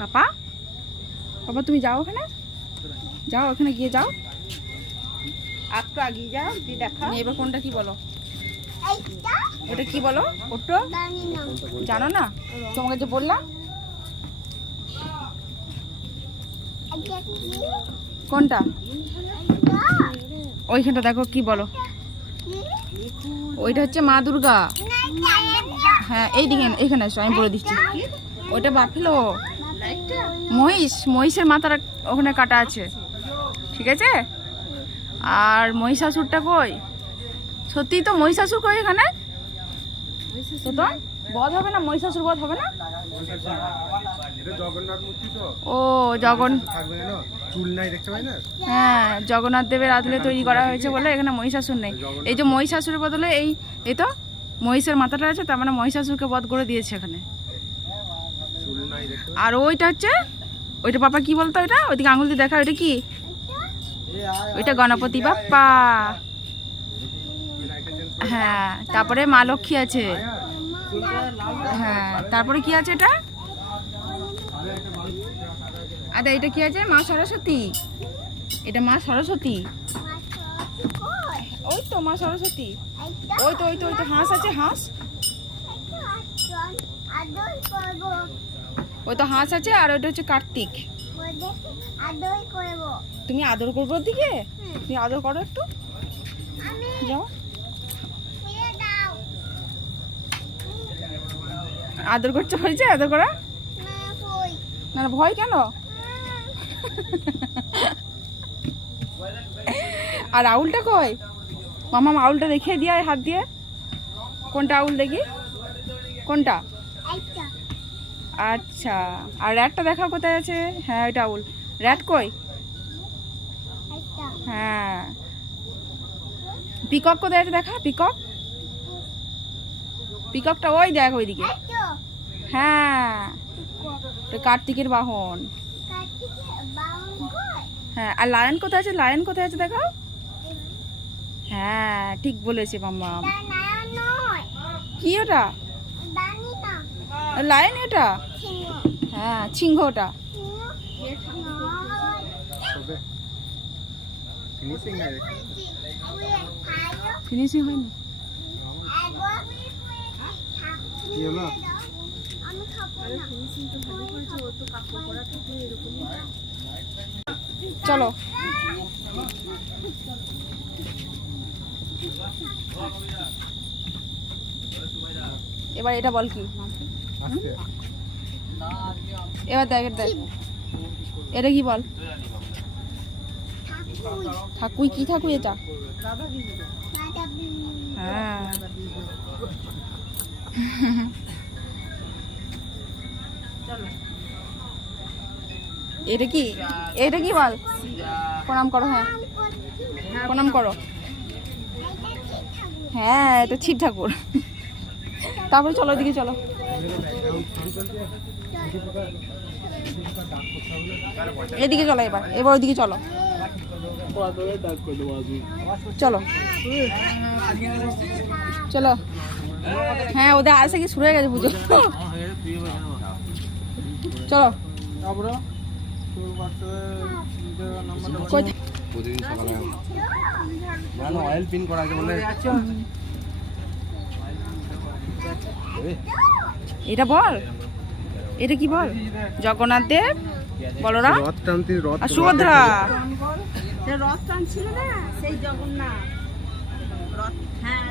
বাবা? বাবা তুমি যাও ওখানে। যাও ওখানে গিয়ে যাও। একটু আগিয়ে যাও দিয়ে দেখা। এবার কোনটা কি বলো? ওটা কি বলো? ওটো? জানো না। তোমাকে যে বললাম। কোনটা? ওইখানটা দেখো কি বলো। ওইটা হচ্ছে মা দুর্গা। হ্যাঁ এই দিকে এখানে এসো আমি বলে দিচ্ছি। ওইটা বাফেলো। মহিষ মহিষের মাথাটা ওখানে কাটা আছে। ঠিক আছে? আর মহিষাসুরটা কই? সত্যি তো মহিষাসুর কই এখানে? বধ হবে না? মহিষাসুর বধ হবে না? ও জগন চুল নাই দেখতে পাই না? হ্যাঁ জগন্নাথ দেবের আদলে তৈরি করা হয়েছে বলে এখানে মহিষাসুর নেই। এই যে মহিষাসুরের বদলে এই এই তো মহিষের মাথাটা আছে তার মানে মহিষাসুরকে বধ করে দিয়েছে এখানে। আর ওইটা হচ্ছে ওইটা পাপা কি বলতো ওইটা? ওইদিকে আঙুল দিয়ে দেখা ওইটা কি? ওইটা গণপতি বাপ্পা। হ্যাঁ তারপরে মা লক্ষ্মী আছে। হ্যাঁ তারপরে কি আছে এটা? আচ্ছা এটা কি আছে? মা সরস্বতী। এটা মা সরস্বতী। ওই তো মা সরস্বতী। ওই তো ওই তো ওই তো হাঁস আছে হাঁস। ওই তো হাঁস আছে আর ওইটা হচ্ছে কার্তিক। তুমি আদর করব দিকে তুমি আদর করো একটু। আদর করতে হয়েছে আদর করা? না, ভয় কেন? আর আউলটা কই? মামা আউলটা রেখে দিয়ে হাত দিয়ে। কোনটা আউল দেখি? কোনটা? আচ্ছা। আর র্যাটটা দেখা কোথায় আছে? হ্যাঁ ওইটা আউল। র্যাট কই? হ্যাঁ। পিকক কোথায় আছে দেখা? পিকক? পিককটা ওই দেখ ওইদিকে। হ্যাঁ। ওটা কার্তিকের বাহন। হ্যাঁ আর লায়ন কোথায় আছে? লায়ন কোথায় আছে দেখো হ্যাঁ ঠিক বলেছে মাম্মা। কি ওটা? লায়ন এটা হ্যাঁ সিংহ ওটা ফিনিশিং নাই দেখতে ফিনিশিং হয়নি চলো। এবার এটা বল কি? এবার দেখ এটা দেখ। এটা কি বল? ঠাকুই কি ঠাকুই এটা? হ্যাঁ। এটা কি? এটা কি বল? প্রণাম করো হ্যাঁ। প্রণাম করো। হ্যাঁ এটা শিব ঠাকুর। তারপরে চলো ওদিকে চলো। এদিকে চলো এবার এবার ওদিকে চলো। চলো। চলো। হ্যাঁ ওদের আসে কি শুরু হয়ে গেছে পুজো? চলো। প্রতিদিন সকালে ভালো অয়েল পিন করা আছে বলে। এটা বল। এটা কি বল? জগন্নাথ দেব বলরাম আর সুভদ্রা। রথ টানছিল না সেই জগন্নাথ। রথ হ্যাঁ